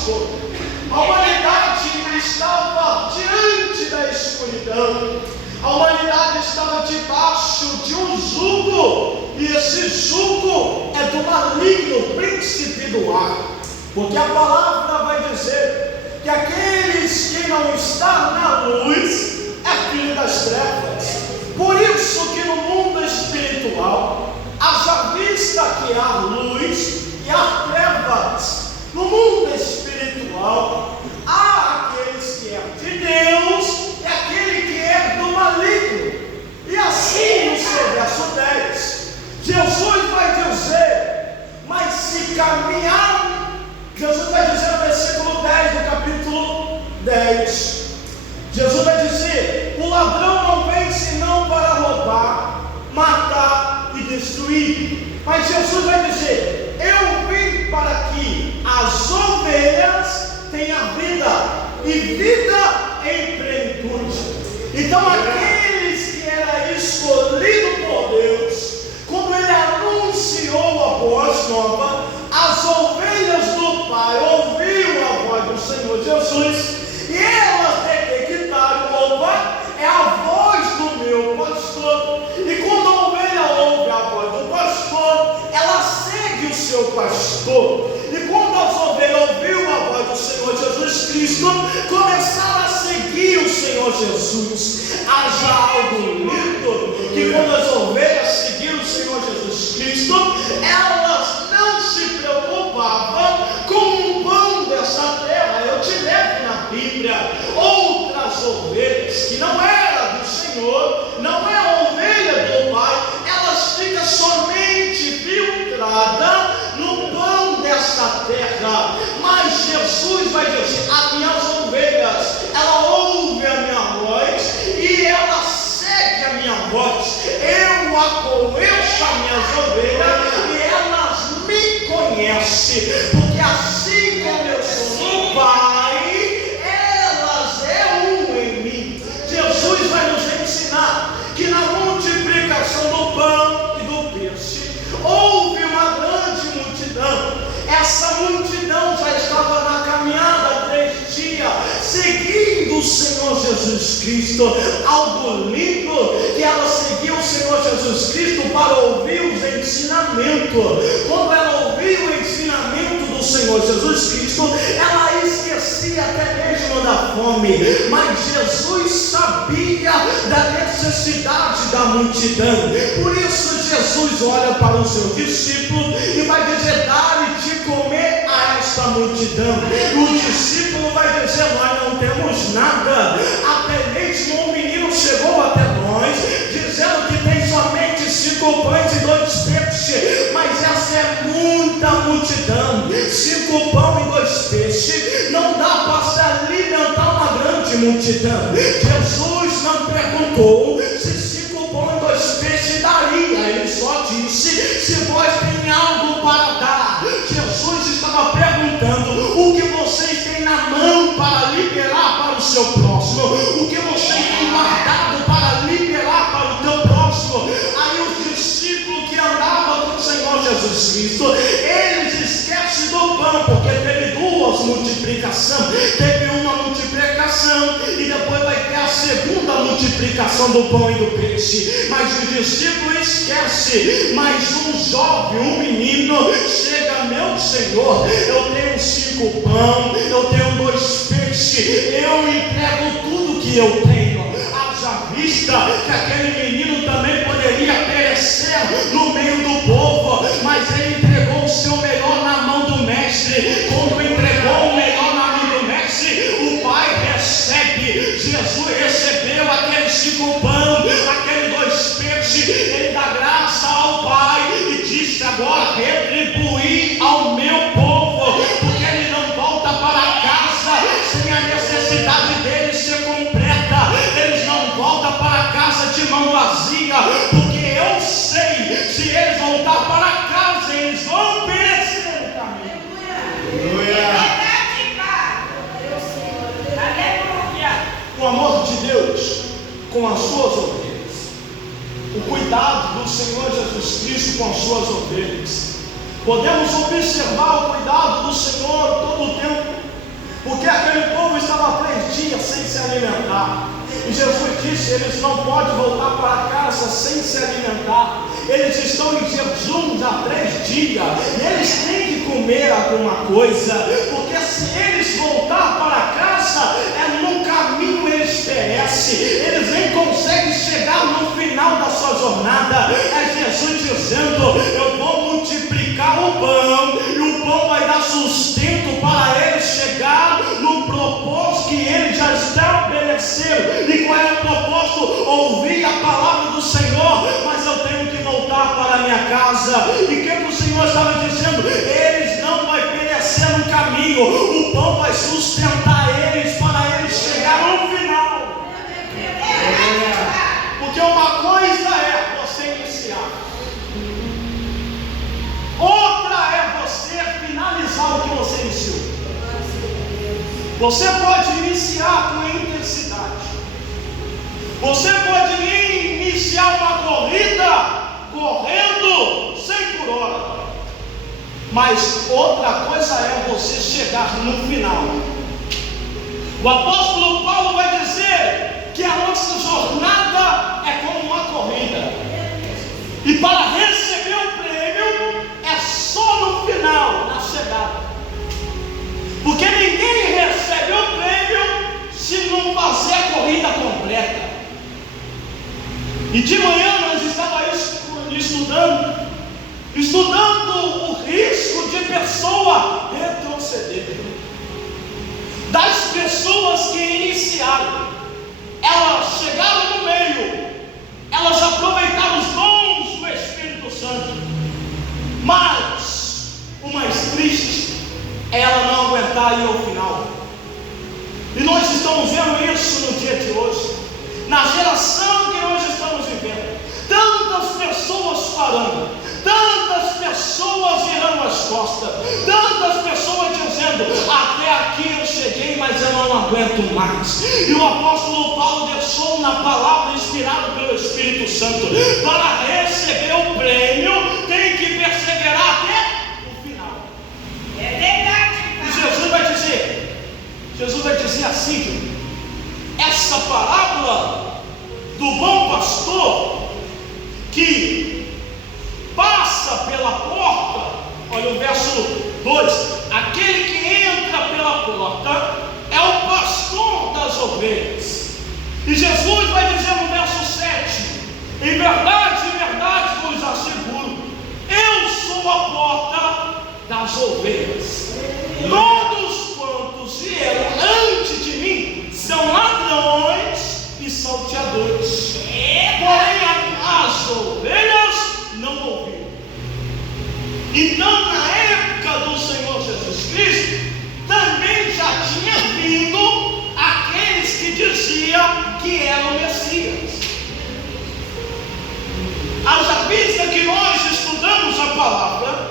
pastor. A humanidade estava diante da escuridão. A humanidade estava debaixo de um jugo, e esse jugo é do maligno, príncipe do ar. Porque a palavra vai dizer que aqueles que não estão na luz é filho das trevas. Por isso que no mundo espiritual haja vista que há luz e há trevas. No mundo espiritual há aqueles que é de Deus e aquele que é do maligno. E assim no seu verso 10, Jesus vai dizer: mas se caminhar, Jesus vai dizer no versículo 10 do capítulo 10, Jesus vai dizer: o ladrão não vem senão para roubar, matar e destruir. Mas Jesus vai dizer: eu vim para que as ovelhas tenham vida, e vida em plenitude. Então aqueles que eram escolhidos por Deus, quando Ele anunciou a voz nova, as ovelhas do Pai ouviram a voz do Senhor Jesus, e elas detectaram: opa, é a voz do meu pastor. E quando a ovelha ouve a voz do pastor, ela segue o seu pastor. E quando as ovelhas ouviram a voz do Senhor Jesus Cristo, começaram a seguir o Senhor Jesus. Haja algo lindo, que quando as ovelhas seguiram o Senhor Jesus Cristo, elas não se preocupavam com o pão dessa terra. Eu te levo na Bíblia outras ovelhas que não era do Senhor, não é a ovelha do Pai, elas ficam somente filtradas no pão dessa terra. Mas Jesus vai dizer: as minhas ovelhas, ela ouve a minha voz e ela segue a minha voz. Eu a conheço, as minhas ovelhas, e elas me conhecem, porque assim como eu sou no Pai, elas é um em mim. Jesus vai nos ensinar que na multiplicação do pão e do peixe houve uma grande multidão. Essa multidão já estava na caminhada há 3 dias, seguindo o Senhor Jesus Cristo. Algo lindo, que ela seguiu o Senhor Jesus Cristo para ouvir os ensinamentos. Quando ela ouviu o ensinamento do Senhor Jesus Cristo, ela esquecia até mesmo da fome. Mas Jesus sabia da necessidade da multidão. Por isso Jesus olha para o seu discípulo e vai dizer: dá-lhe de comer a esta multidão. O discípulo vai dizer: nós não temos nada. Até mesmo um menino chegou até nós dizendo que tem somente 5 pães e 2 peixes. Mas essa é muita multidão. 5 pães e 2 peixes não dá para se alimentar uma grande multidão. Jesus não perguntou se 5 pães e 2 peixes daria. Ele só disse: se vós tem algo para dar. Jesus estava perguntando: o que vocês têm na mão para liberar para o seu próximo? O que vocês têm guardado para liberar para o teu próximo? Aí os discípulos que andavam com o Senhor Jesus Cristo, eles esquecem do pão, porque teve 2 multiplicações. Teve uma multiplicação e depois vai ter a segunda multiplicação do pão e do peixe. Mas os discípulos esquecem. Mas um jovem, um menino chega: meu Senhor, eu tenho 5 pão, eu tenho 2 peixes, eu entrego tudo que eu tenho. Haja vista que aquele menino também poderia perecer no meio do povo, mas ele entregou o seu melhor na mão do mestre. Quando entregou o melhor na mão do mestre, o Pai recebe. Jesus recebeu aqueles 5 pão, aqueles 2 peixes. Ele dá graça ao Pai e disse: agora retribuir ao meu povo, porque ele não volta para casa sem a necessidade dele ser completa. Eles não voltam para casa de mão vazia, porque eu sei, se eles voltar para casa, eles vão perecer no caminho. Aleluia. O amor de Deus com as suas ovelhas, o cuidado do Senhor Jesus Cristo com as suas ovelhas. Podemos observar o cuidado do Senhor todo o tempo E Jesus disse: eles não podem voltar para casa sem se alimentar. Eles estão em jejum há 3 dias. E eles têm que comer alguma coisa. Porque se eles voltar para casa, no caminho eles perecem. Eles nem conseguem chegar no final da sua jornada. É Jesus dizendo: eu vou multiplicar o pão, e o pão vai dar sustento para eles chegar no propósito que ele já estabeleceu. E qual é o propósito? Ouvir a palavra do Senhor. Mas eu tenho que voltar para a minha casa. E o que o Senhor estava dizendo? Eles não vão perecer no caminho. O pão vai sustentar eles para eles chegar no final. Porque uma coisa é você iniciar, outra é você finalizar o que você iniciou. Você pode iniciar com intensidade. Você pode iniciar uma corrida correndo 100 por hora. Mas outra coisa é você chegar no final. O apóstolo Paulo vai dizer que a nossa jornada é como uma corrida. E para receber o prêmio é só no final, na chegada. Porque ninguém recebe o prêmio se não fazer a corrida completa. E de manhã nós estávamos estudando o risco de pessoa retroceder. Das pessoas que iniciaram, elas chegaram no meio, elas aproveitaram os dons do Espírito Santo, mas o mais triste é ela não aguentar ir ao final. E nós estamos vendo isso no dia de hoje, na geração que nós estamos vivendo. Tantas pessoas parando, tantas pessoas virando as costas, tantas pessoas dizendo: até aqui eu cheguei, mas eu não aguento mais. E o apóstolo Paulo deixou na palavra, inspirado pelo Espírito Santo: para receber o prêmio tem que perseverar até o final. É verdade. E Jesus vai dizer assim: essa parábola do bom pastor que passa pela porta. Olha o verso 2: aquele que entra pela porta é o pastor das ovelhas. E Jesus vai dizer no verso 7: em verdade vos asseguro, eu sou a porta das ovelhas. Todos quantos vieram antes de mim são ladrões e salteadores, porém as ovelhas não ouviram. Então, na época do Senhor Jesus Cristo, também já tinha vindo aqueles que diziam que eram Messias. Haja vista que nós estudamos a palavra,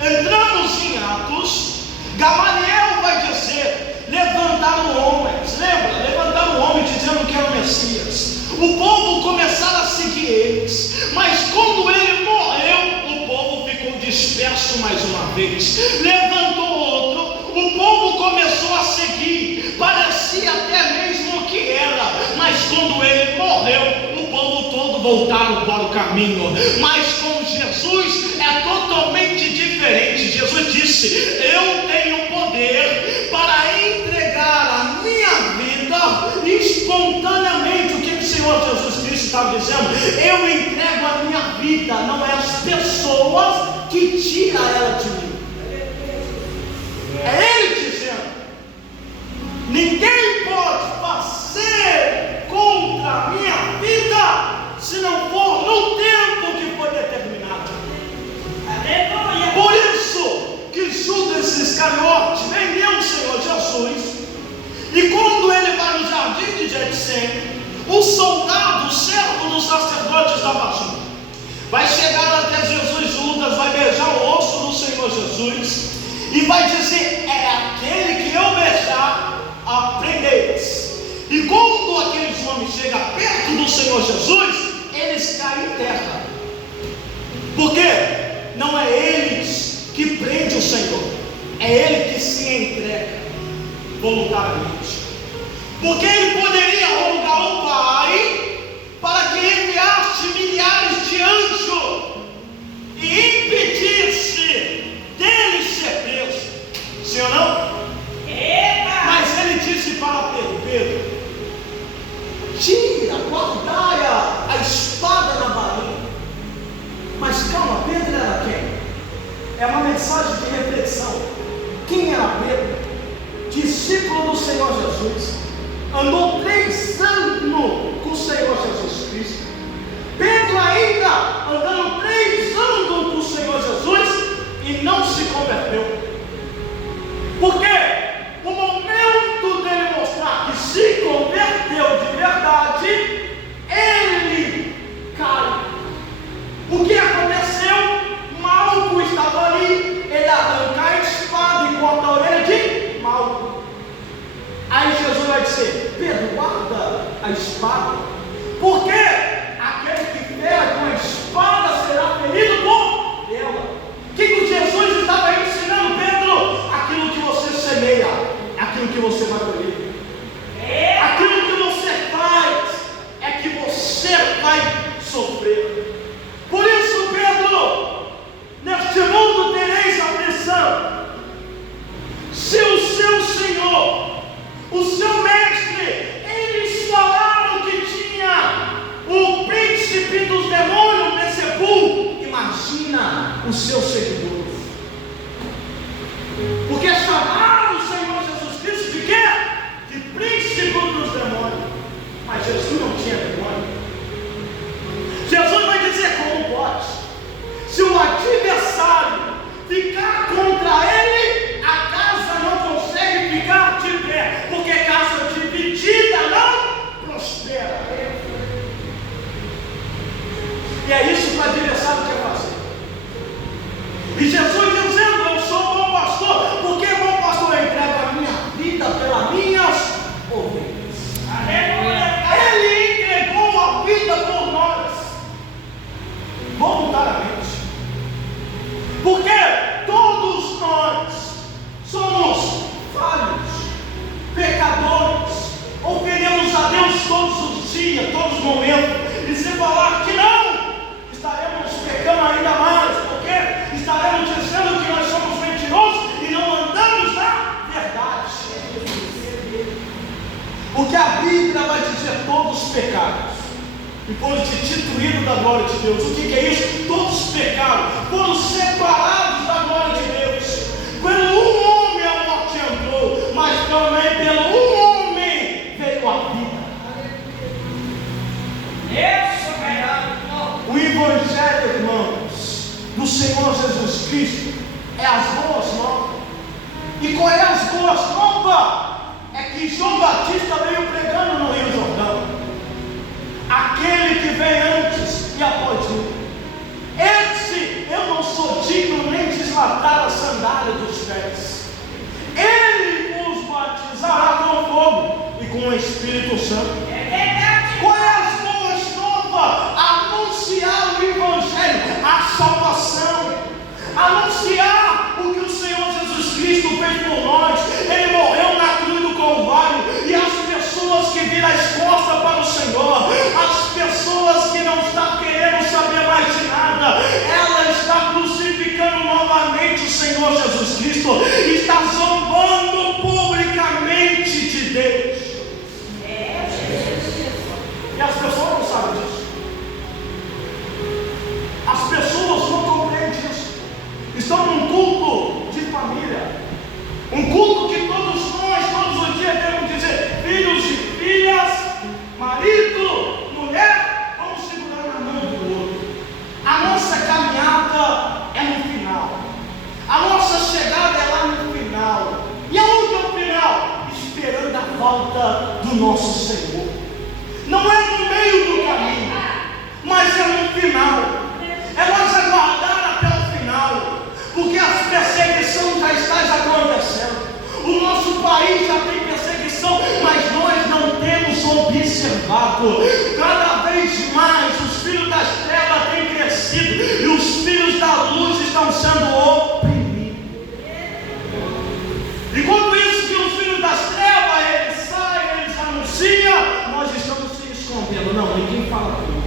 entramos em Atos, Gamaliel vai dizer: levantaram homens, lembra? Levantaram homens dizendo que eram Messias. O povo começaram a seguir eles, mas quando ele morreu, o povo ficou disperso mais uma vez. Levantou outro, o povo começou a seguir, parecia até mesmo que era, mas quando ele morreu, o povo todo voltaram para o caminho. Mas com Jesus é totalmente diferente. Jesus disse: eu tenho poder para entregar a minha vida espontaneamente. O que o Senhor Jesus Cristo estava dizendo? Eu entrego a minha vida, não é as pessoas que tiram ela de mim. É Ele dizendo: ninguém pode fazer contra a minha vida se não for no tempo que foi determinado. Por isso que Judas Iscariote vendeu o Senhor Jesus, e quando ele vai no jardim de Getsêmani, o soldado, o servo do sacerdote estava junto. Vai chegar até Jesus, Judas vai beijar o osso do Senhor Jesus e vai dizer: é aquele que eu beijar, aprendei-os. E quando aqueles homens chegam perto do Senhor Jesus, eles caem em terra. Por quê? Não é eles que prende o Senhor, é Ele que se entrega voluntariamente. Porque Ele poderia rogar ao Pai para que enviasse milhares de anjos e impedisse dele ser preso. Sim ou não? Mas ele disse para Pedro: tira, guardai a espada na bainha. Mas calma, Pedro era quem? É uma mensagem de reflexão. Quem era Pedro? Discípulo do Senhor Jesus. Andou 3 anos com o Senhor Jesus Cristo. Pedro ainda andando 3 anos com o Senhor Jesus e não se converteu. Por quê? O momento dele mostrar que se converteu de verdade, ele cai. O que aconteceu? Malco estava ali, ele arranca a espada e corta a orelha de Malco. Aí Jesus vai dizer: Pedro, guarda a espada, porque aquele que fere com a espada será ferido por ela. O que Jesus estava ensinando, Pedro? Aquilo que você semeia, aquilo que você vai colher. Aquilo que você faz é que você vai sofrer. Por isso, Pedro, neste mundo tereis aflição. Se o seu Senhor, o seu mestre, eles falaram que tinha o príncipe dos demônios, Beelzebul, imagina os seus seguidores. Porque chamaram o Senhor Jesus Cristo de quê? De príncipe dos demônios. Mas Jesus não tinha demônio. Jesus vai dizer: como pode? Se o adversário ficar contra ele, a casa não consegue ficar de pé, porque casa dividida não prospera. E é isso que o adversário quer fazer. E Jesus dizendo: eu sou bom pastor. Por que bom pastor? Eu entrego a minha vida pelas minhas ovelhas. Ele entregou a vida por nós, voluntariamente. Porque todos nós somos falhos, pecadores, ofendemos a Deus todos os dias, todos os momentos. E se falar que não, estaremos pecando ainda mais, porque estaremos dizendo que nós somos mentirosos e não andamos na verdade. Porque a Bíblia vai dizer: todos os pecados e foram destituídos da glória de Deus. O que é isso? Todos pecaram, foram separados da glória de Deus. Pelo um homem a morte entrou, mas também pelo um homem veio a vida. O Evangelho, irmãos, do Senhor Jesus Cristo é as boas novas. E qual é as boas novas? É que João Batista veio pregando no Rio Jordão. Aquele que vem antes e após mim, esse eu não sou digno nem de deslatar a sandália dos pés. Ele os batizará com fogo e com o Espírito Santo. Qual é as boas novas? Anunciar o Evangelho, a salvação, anunciar o que o Senhor Jesus Cristo fez por nós. Ele morreu na cruz do Calvário, e as pessoas que viram as costas para o Senhor, as pessoas que não estão querendo saber mais de nada, ela está crucificando novamente o Senhor Jesus Cristo, está zombando publicamente de Deus. E as pessoas não sabem disso. As pessoas não compreendem isso. Estão num culto de família, um culto que todos nós, todos os dias, devemos dizer: filhos e filhas, marido, mulher, vamos segurar na mão do outro. A nossa caminhada é no final, a nossa chegada é lá no final. E aonde é o final? Esperando a volta do nosso Senhor. Não é no meio do caminho, mas é no final. É nós aguardar até o final, porque as perseguições já estão acontecendo. O nosso país já tem perseguição, mas nós não temos observado. Cada vez mais os filhos das trevas têm crescido e os filhos da luz estão sendo oprimidos. Enquanto isso que os filhos das trevas, eles saem, eles anunciam, nós estamos sofrendo. Não, ninguém fala comigo.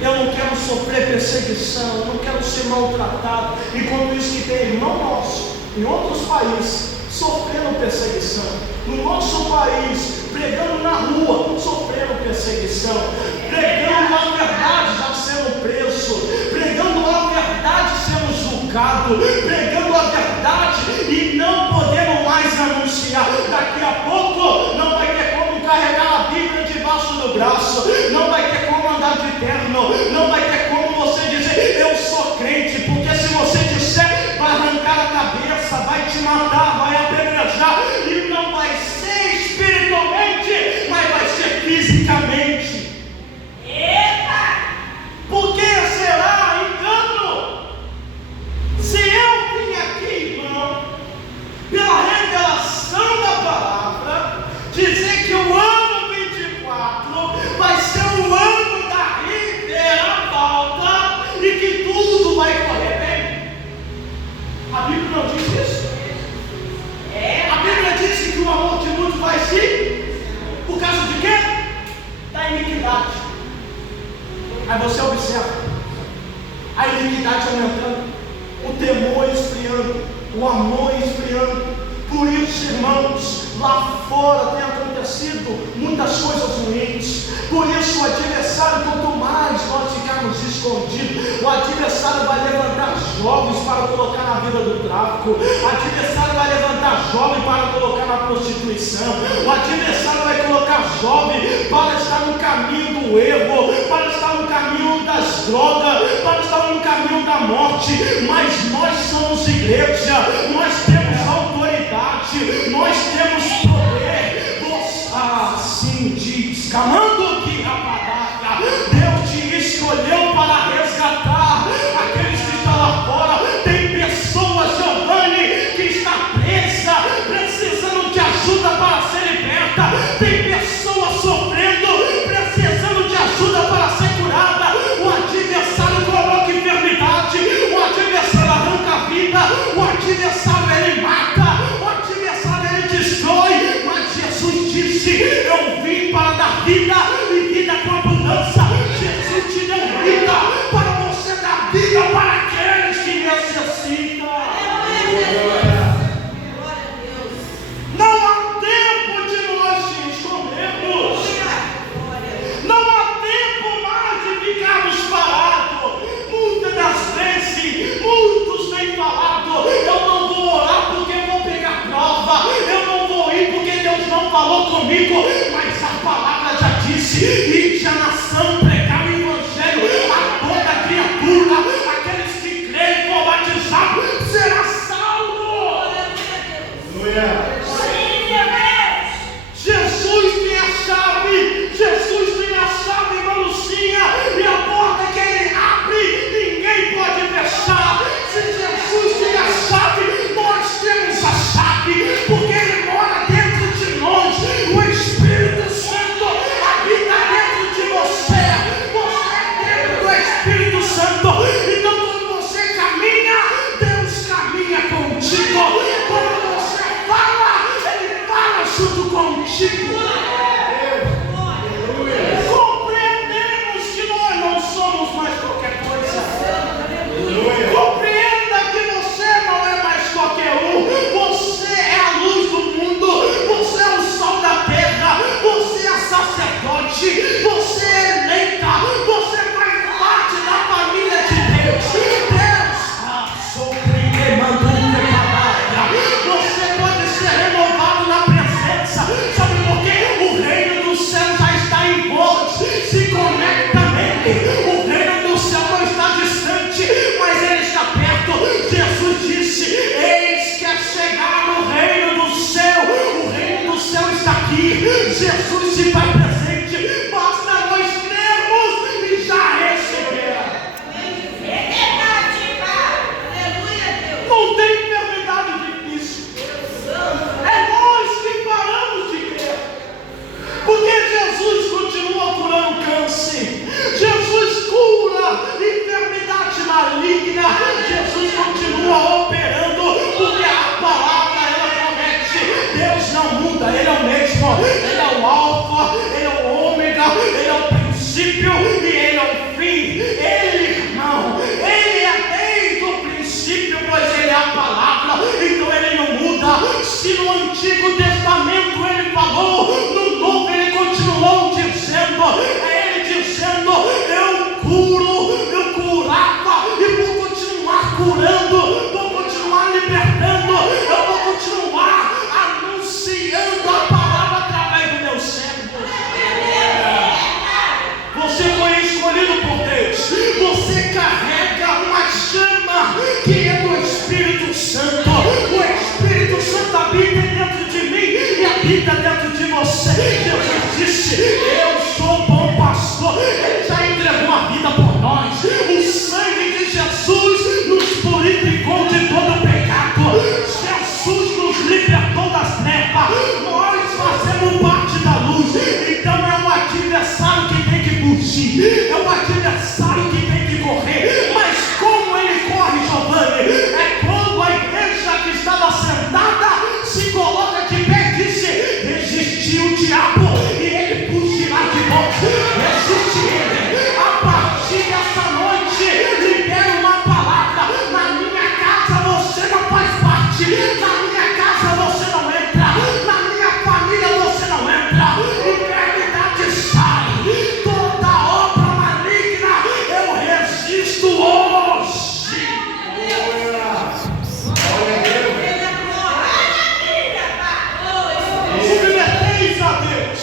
Eu não quero sofrer perseguição, eu não quero ser maltratado. Enquanto isso, que tem irmão nosso em outros países sofrendo perseguição. No nosso país, pregando na rua, sofrendo perseguição. Pregando a verdade, já sendo preso. Pregando a verdade, sendo julgado. Pregando a verdade e não podendo mais anunciar. Daqui a pouco não vai ter como carregar a Bíblia debaixo do braço. Não vai ter como andar de terno. Não vai ter como você dizer, eu sou crente. Porque se você disser, vai arrancar a cabeça, vai te matar, vai apedrejar. E não vai ser espiritualmente, mas vai ser fisicamente. Eita! Por que será engano? Se eu vim aqui, irmão, pela revelação da palavra, dizer que o ano 24 vai ser o ano da reviravolta e que tudo vai correr bem. A Bíblia não diz isso? A Bíblia diz que o amor de muitos vai se... Por causa de quê? Da iniquidade. Aí você observa a iniquidade aumentando, o temor esfriando, o amor esfriando. Por isso, irmãos, lá fora tem acontecido muitas coisas ruins. Por isso o adversário, quanto mais nós ficarmos escondidos, o adversário vai levantar jovens para colocar na vida do tráfico. O adversário vai levantar jovens para colocar na prostituição. O adversário vai colocar jovens para estar no caminho do erro, para estar no caminho das drogas, para estar no caminho da morte. Mas nós somos igreja, nós temos autoridade, nós temos poder. Assim diz, clamando que a palavra, Deus te escolheu para resgatar aqueles que estão lá fora. Tem pessoas, Giovanni, que está presa, precisando de ajuda para ser liberta. Tem pessoas sofrendo, precisando de ajuda para ser curada. O adversário coloca enfermidade, o adversário arranca a vida, o adversário ele mata, o adversário ele destrói. Mas Jesus disse, eu vim para dar vida e vida com abundância. Jesus te deu vida para você dar vida para aqueles que necessitam. Não há tempo de nós te escondermos. Não há tempo mais de ficarmos parados. Muitas das vezes, muitos têm falado, eu não vou orar porque eu vou pegar prova, eu não vou ir porque Deus não falou comigo. Mas a palavra já disse, ide a nação, pregar o evangelho a toda criatura. Aqueles que creem e for batizado será salvo. Jesus tem a chave, Jesus tem a chave, irmã Lucinha, e a porta que ele abre, ninguém pode fechar. Se Jesus tem a chave, nós temos a chave, porque ele mora dentro de nós. O Espírito Santo habita dentro de você, você é dentro do Espírito Santo. Então quando você caminha, Deus caminha contigo. Quando você fala, ele fala junto contigo. Compreendemos que nós não somos mais qualquer coisa. Compreenda que você não é mais qualquer um. Você é a luz do mundo, você é o sol da terra, você é sacerdote, você é eleita, você faz parte da família de Deus. Você pode ser renovado na presença. Sabe por quê? O reino do céu já está em vós. Se conecta nele. O reino do céu não está distante, mas ele está perto. Jesus disse, eis que é chegar no reino do céu. O reino do céu está aqui. Jesus se faz presente. Basta nós crermos e já receber. Não tem enfermidade difícil. É nós que paramos de crer. Porque Jesus continua curando câncer. Jesus cura enfermidade maligna. Jesus continua operando. Porque a palavra ela promete. Deus não muda, ele é o mesmo. Ele é o alfa Antigo Testamento ele falou, no Novo ele continuou dizendo, eu curo, eu curava e vou continuar curando, vou continuar libertando, eu vou continuar anunciando a palavra através do meu servo. Você foi escolhido por Deus, você carrega uma chama que é do Espírito Santo. O Espírito Santo habita dentro de mim e habita dentro de você. Jesus disse, eu sou o bom pastor. Ele já entregou a vida por nós. O sangue de Jesus nos purificou de todo pecado. Jesus nos libertou das trevas. Nós fazemos parte da luz. Então é um adversário que tem que fugir, é um adversário que tem que correr. Mas como ele corre, Giovanni? É quando a igreja que estava sentada se coloca de pé e diz, resistir o diabo e ele fugirá de nós. Resiste ele. A partir dessa noite, libera uma palavra. Na minha casa você não faz parte, na minha casa você não entra, na minha família você não entra. Enfermidade sai, toda obra maligna eu resisto hoje. Submeteis a Deus,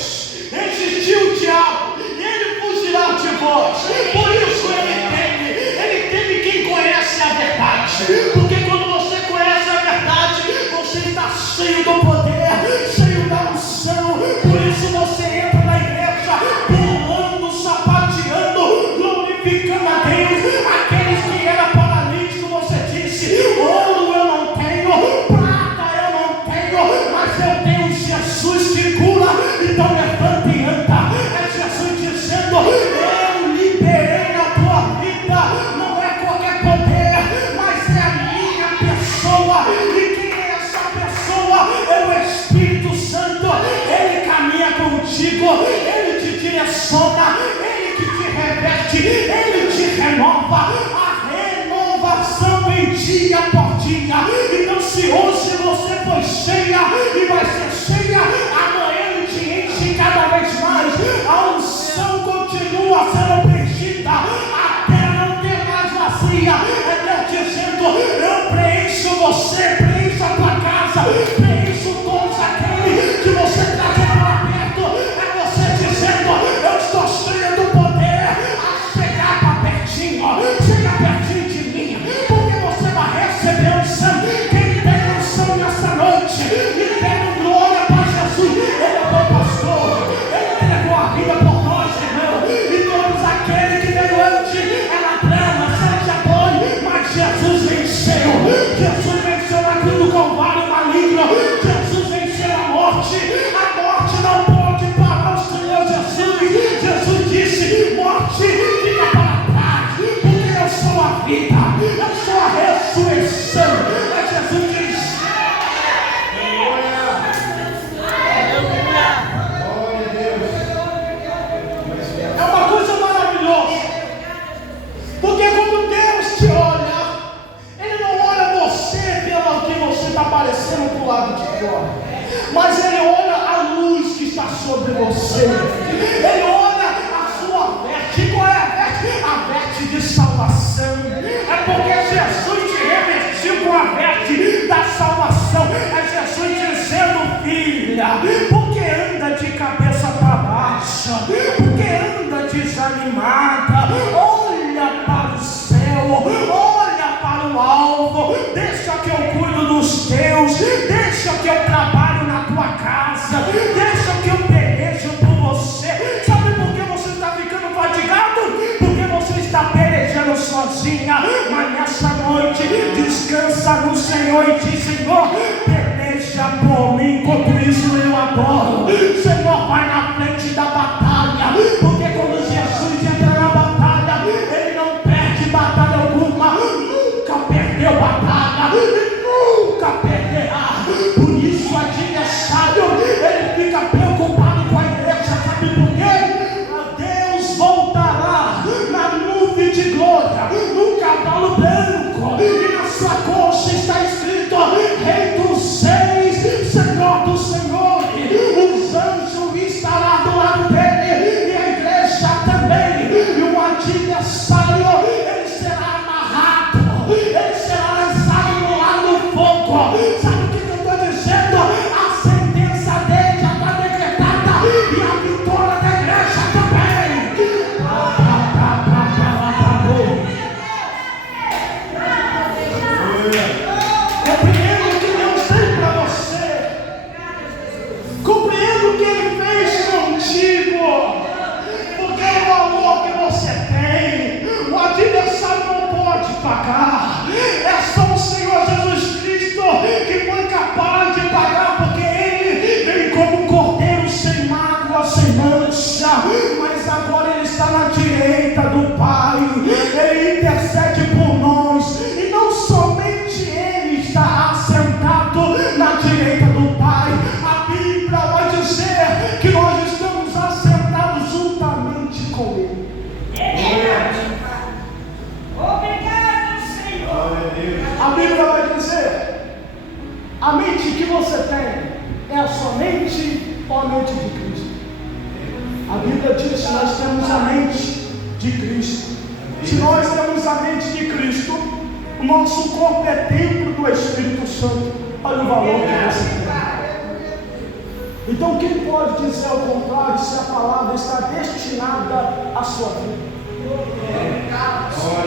resistiu o diabo e ele fugirá de vós. Por isso ele teme quem conhece a verdade, porque quando você conhece a verdade, você está cheio do poder, cheio da unção. Por isso você entra na igreja pulando, sapateando, glorificando a Deus. Aqueles que eram paralíticos, você disse, ouro eu não tenho, prata eu não tenho, mas eu tenho Jesus que cura. Então levanta e anda. É Jesus dizendo, eu liberei a tua vida. Não é qualquer poder, mas é a minha pessoa. E quem é essa pessoa? É o Espírito Santo. Ele caminha contigo, ele te direciona, ele que te reveste, ele te renova. A renovação vem dia por dia. Então se hoje você foi cheia e vai ser cheia, amanhã ele te enche cada vez mais. A unção continua sendo preenchida até não ter mais vazia. É Deus dizendo, eu preencho você, preencho a tua casa, preencho todos aqueles que você trazendo para perto. É você dizendo, eu estou cheio do poder a chegar para pertinho, chega pertinho de mim, porque você vai receber unção. Quem tem unção nessa noite, e tem glória para Jesus. Ele é bom pastor, ele entregou a vida por nós, irmão. E todos aqueles que veio antes era trama, seja bom, mas Jesus venceu. Jesus venceu na cruz do Calvário maligno. Jesus venceu a morte. A morte não pode parar o Senhor Jesus. Jesus disse, morte, fica para trás, porque eu sou a vida, eu sou a ressurreição. É Jesus disse. É uma coisa maravilhosa, porque quando Deus te olha, Ele não olha você pelo que você está parecendo para o lado de fora, mas Ele olha a luz que está sobre você. Ele olha a sua veste. Qual é a veste? A veste de salvação. É porque Jesus te revestiu com a veste da salvação. É Jesus dizendo, filha, porque anda de cabeça para baixo, porque anda desanimada, olha para o céu, olha para o alvo, deixa que eu cuido dos teus, deixa que eu trabalho na tua casa, deixa que eu pelejo por você. Sabe por que você está ficando fatigado? Porque você está pelejando sozinha. Mas nessa noite descansa no Senhor e diz, Senhor, peleja por mim, enquanto isso eu adoro. Senhor, vai na frente da batalha, porque quando Jesus entra na batalha, Ele não perde batalha alguma, nunca perdeu batalha e nunca perderá. Por isso o adversário, ele fica preocupado com a igreja. Sabe por quê? Deus voltará na nuvem de glória, num cavalo branco, e na sua coxa está escrito, Rei dos Reis, Senhor Compreenda o que Deus tem para você. Compreenda o que Ele fez contigo. Porque é o valor que você tem. O adversário não pode pagar. É só o Senhor Jesus Cristo que foi capaz de pagar, porque Ele veio como um cordeiro sem mácula, sem mancha. Mas agora Ele está na direita do Pai. Ele intercede por nós. E não somente Ele está assentado na direita do Pai. A Bíblia vai dizer que nós estamos assentados juntamente com Ele. Obrigado, Senhor. A Bíblia vai dizer: a mente que você tem é a sua mente ou a mente de Cristo? A Bíblia diz que nós temos a mente de Cristo. Se nós temos a mente de Cristo, o nosso corpo é templo do Espírito Santo. Olha o valor que você tem. Então quem pode dizer ao contrário se a palavra está destinada à sua vida?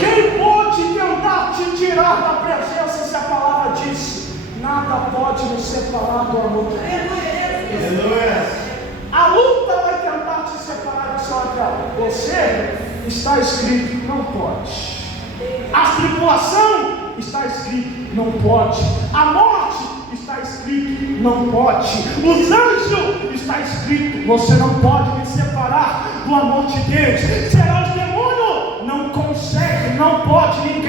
Quem pode tentar te tirar da presença se a palavra disse: nada pode nos separar do amor de Deus? A luta vai tentar te separar da sua vida. Você está escrito, não pode. A tribulação está escrito, não pode. A morte está escrito, não pode. Os anjos está escrito, você não pode me separar do amor de Deus. Será os demônios? Não consegue, não pode.